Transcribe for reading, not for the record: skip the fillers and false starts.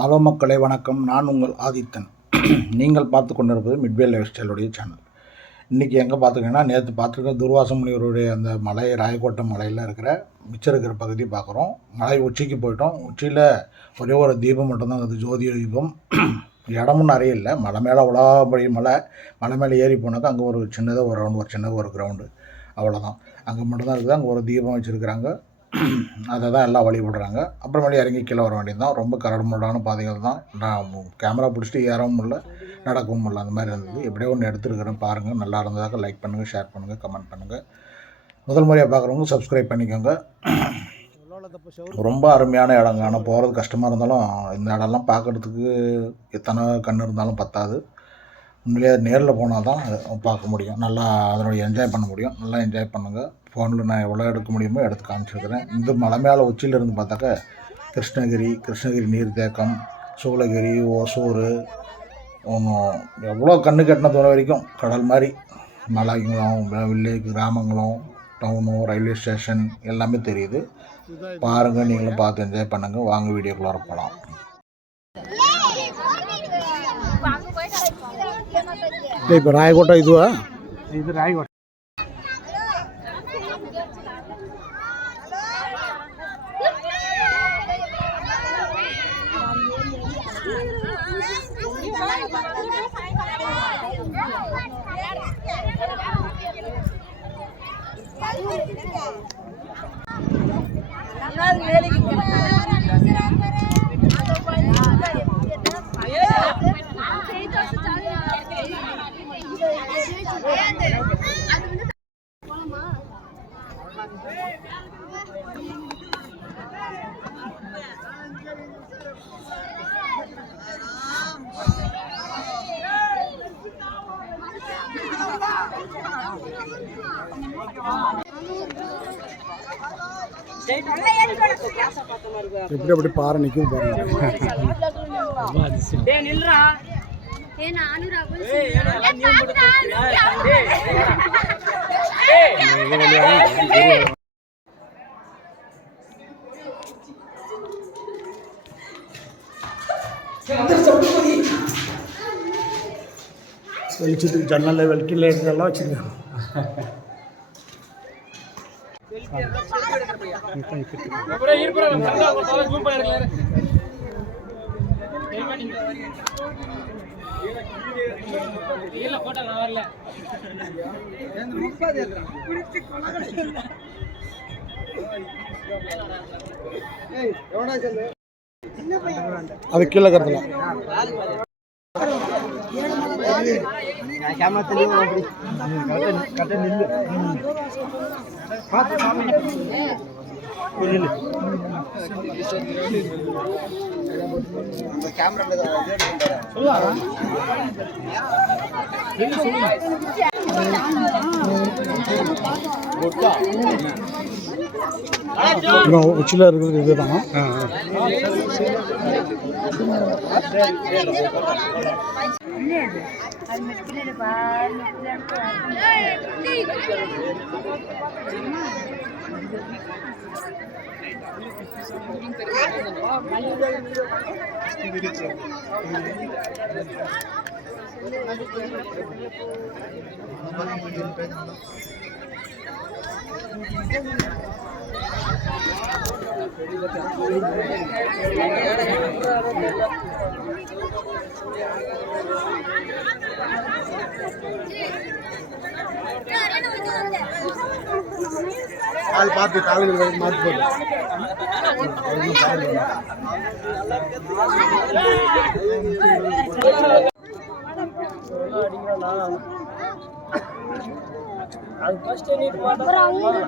Hello மக்களே வணக்கம். நான் உங்கள் ஆதித்தன். நீங்கள் பார்த்து கொண்டிருப்பது மிட்வே லைஃப் ஸ்டைலுடைய சேனல். இன்றைக்கி எங்கே பார்த்துக்கிங்கன்னா, நேற்று பார்த்துருக்க துர்வாச முனிவருடைய அந்த மலை ராயக்கோட்டை மலையில் மிச்சம் இருக்கிற பகுதி பார்க்குறோம். மலை உச்சிக்கு போயிட்டோம். உச்சியில் ஒரே ஒரு தீபம் மட்டும்தான் இருக்குது, ஜோதி தீபம். இடமும் நிறைய இல்லை. மலை மேலே உலாபடி மலை மேலே ஏறி போனாக்கா அங்கே ஒரு சின்னதாக ஒரு ரவுண்டு, ஒரு சின்ன ஒரு கிரவுண்டு, அவ்வளோதான். அங்கே மட்டும்தான் இருக்குது. அங்கே ஒரு தீபம் வச்சுருக்குறாங்க. அதை தான் எல்லாம் வழிபடுறாங்க. அப்புறமேலே இறங்கி கீழே வர வேண்டியது தான். ரொம்ப கரடுமுரடான பாதைகள் தான். நான் கேமரா பிடிச்சிட்டு ஏறவும் முடியல, நடக்கவும் முடியல, அந்த மாதிரி இருந்தது. எப்படியோ ஒன்று எடுத்துருக்கிறேன், பாருங்கள். நல்லா இருந்ததாக லைக் பண்ணுங்கள், ஷேர் பண்ணுங்கள், கமெண்ட் பண்ணுங்கள். முதல் முறையாக பார்க்குறவங்க சப்ஸ்கிரைப் பண்ணிக்கோங்க. ரொம்ப அருமையான இடங்க. ஆனால் போகிறது கஷ்டமாக இருந்தாலும் இந்த இடம்லாம் பார்க்குறதுக்கு எத்தனை கண் இருந்தாலும் பத்தாது. உண்மையிலே நேரில் போனால் தான் பார்க்க முடியும், நல்லா அதனுடைய என்ஜாய் பண்ண முடியும். நல்லா என்ஜாய் பண்ணுங்கள். ஃபோனில் நான் எவ்வளோ எடுக்க முடியுமோ எடுத்து காமிச்சிருக்கிறேன். இந்த மலை மேலே உச்சியிலிருந்து பார்த்தாக்கா கிருஷ்ணகிரி நீர்த்தேக்கம், சூளகிரி, ஓசூர், எவ்வளோ கண்ணு கட்டின தூரம் வரைக்கும் கடல் மாதிரி மலைங்களும், வில்லேஜ் கிராமங்களும், டவுனும், ரயில்வே ஸ்டேஷன் எல்லாமே தெரியுது. பாருங்கள், நீங்களும் பார்த்து என்ஜாய் பண்ணுங்கள். வாங்க வீடியோக்குள்ளே போகலாம். இப்போ ராயக்கோட்டை இதுவா? இது ராயக்கோட்டை. எப்படி அப்படி பாறை நிற்கும் பாருங்க. வெளிச்சத்துக்கு ஜன்னலில் வெல்கில் இதெல்லாம் வச்சுருக்காங்க. அது கீழே கருத்துல உச்சியில் இருக்கிறது இதுதான். கால் பார்த்து காலுக்கு மாற்றி போடு. அது ஃபர்ஸ்ட் நீட் பாத்தா போலாம்.